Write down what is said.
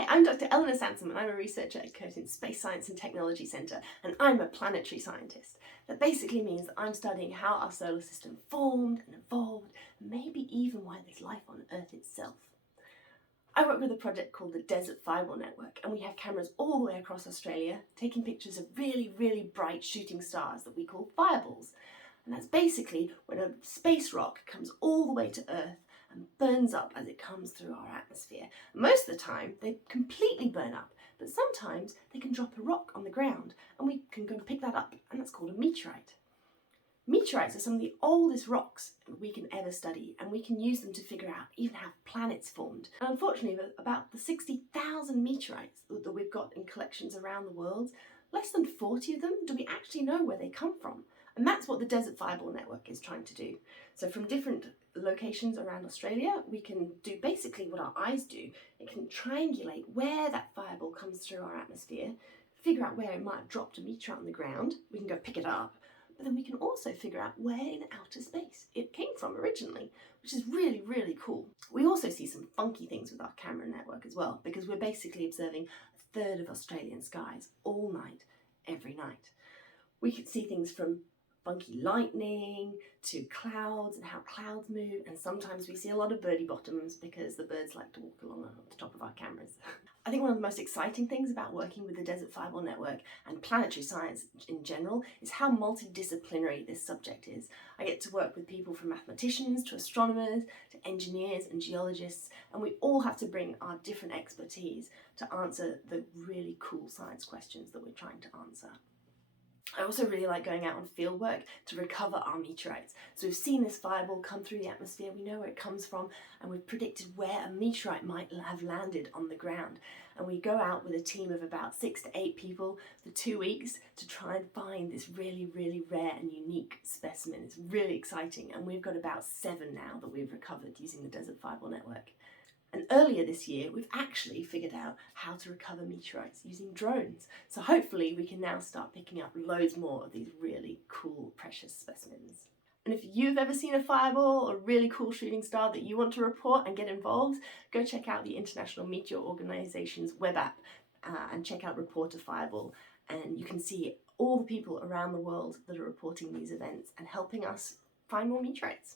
Hi, I'm Dr. Eleanor Sansom and I'm a researcher at Curtin's Space Science and Technology Centre, and I'm a planetary scientist. That basically means that I'm studying how our solar system formed and evolved, and maybe even why there's life on Earth itself. I work with a project called the Desert Fireball Network, and we have cameras all the way across Australia taking pictures of really, really bright shooting stars that we call fireballs. And that's basically when a space rock comes all the way to Earth and burns up as it comes through our atmosphere. Most of the time they completely burn up, but sometimes they can drop a rock on the ground and we can go and pick that up, and that's called a meteorite. Meteorites are some of the oldest rocks we can ever study, and we can use them to figure out even how planets formed. And unfortunately, about the 60,000 meteorites that we've got in collections around the world, less than 40 of them do we actually know where they come from. And that's what the Desert Fireball Network is trying to do. So from different locations around Australia, we can do basically what our eyes do. It can triangulate where that fireball comes through our atmosphere, figure out where it might have dropped a meteorite on the ground. We can go pick it up, but then we can also figure out where in outer space it came from originally, which is really, really cool. We also see some funky things with our camera network as well, because we're basically observing a third of Australian skies all night, every night. We can see things from funky lightning to clouds and how clouds move, and sometimes we see a lot of birdie bottoms because the birds like to walk along the top of our cameras. I think one of the most exciting things about working with the Desert Fireball Network and planetary science in general is how multidisciplinary this subject is. I get to work with people from mathematicians to astronomers to engineers and geologists, and we all have to bring our different expertise to answer the really cool science questions that we're trying to answer. I also really like going out on field work to recover our meteorites. So we've seen this fireball come through the atmosphere, we know where it comes from, and we've predicted where a meteorite might have landed on the ground. And we go out with a team of about 6 to 8 people for 2 weeks to try and find this really, really rare and unique specimen. It's really exciting, and we've got about 7 now that we've recovered using the Desert Fireball Network. And earlier this year, we've actually figured out how to recover meteorites using drones. So hopefully we can now start picking up loads more of these really cool, precious specimens. And if you've ever seen a fireball or a really cool shooting star that you want to report and get involved, go check out the International Meteor Organization's web app and check out Report a Fireball. And you can see all the people around the world that are reporting these events and helping us find more meteorites.